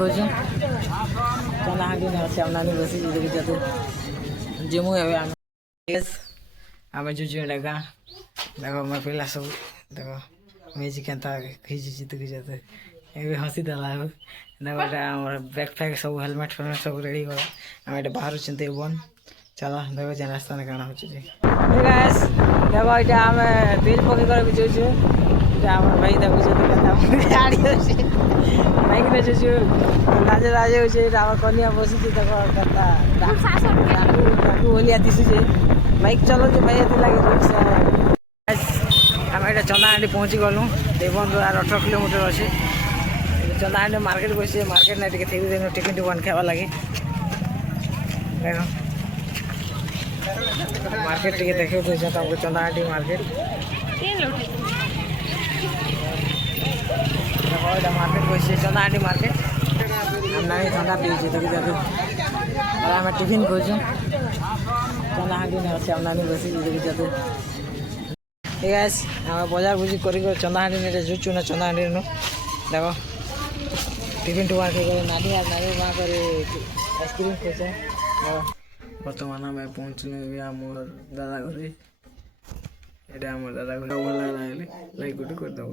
होजो चना हांडी ने सामनानी बसी जे जते जेमु एबे आमे जुजु लगा देखो मैं पहला सब देखो म्यूजिक केनता खिची चित के जते एबे हंसी दला हो देखो हमर बैकपैक सब हेलमेट सब रेडी कर आमे बाहर चिंते बन चला देखो जे रास्ता ने काना होची हे गाइस देखो इटा आमे दिल पके कर भी जुजु इटा हमर भाई देखो जे केनता गाड़ी होची बाइक में जुजु राजे राजे होची रावा कनिया बसी जे देखो केनता डाकू बोलिया दिसु जे बाइक चलो जे भाई एते लागे रिक्शा आम ये चंदाहांडी पहुँची गलु देवन 18 किलोमीटर अच्छे चंदाहांडी मार्केट बस मार्केट ना थे टिफिन टुफान खावा लगे देख मार्केट टे देखे तुमको चंदाहांडी मार्केट मार्केट बस चंदाहांडी मार्केट ना ठंडा पीछे देखो आम टिफिन खोजु चंदाहांडी अच्छे आमदानी बस देखो Hey guys, I'm bazaar buji kori ko Chandahandi ने जुचु ना चंदाहांडी नो देखो टिफिन टुवा के नानी यार नानी वहां पर आइसक्रीम खोजे वर्तमान में पहुंचने भी मोर दादा घरे एटा मोर दादा घर वाला लाइक गुड कर दो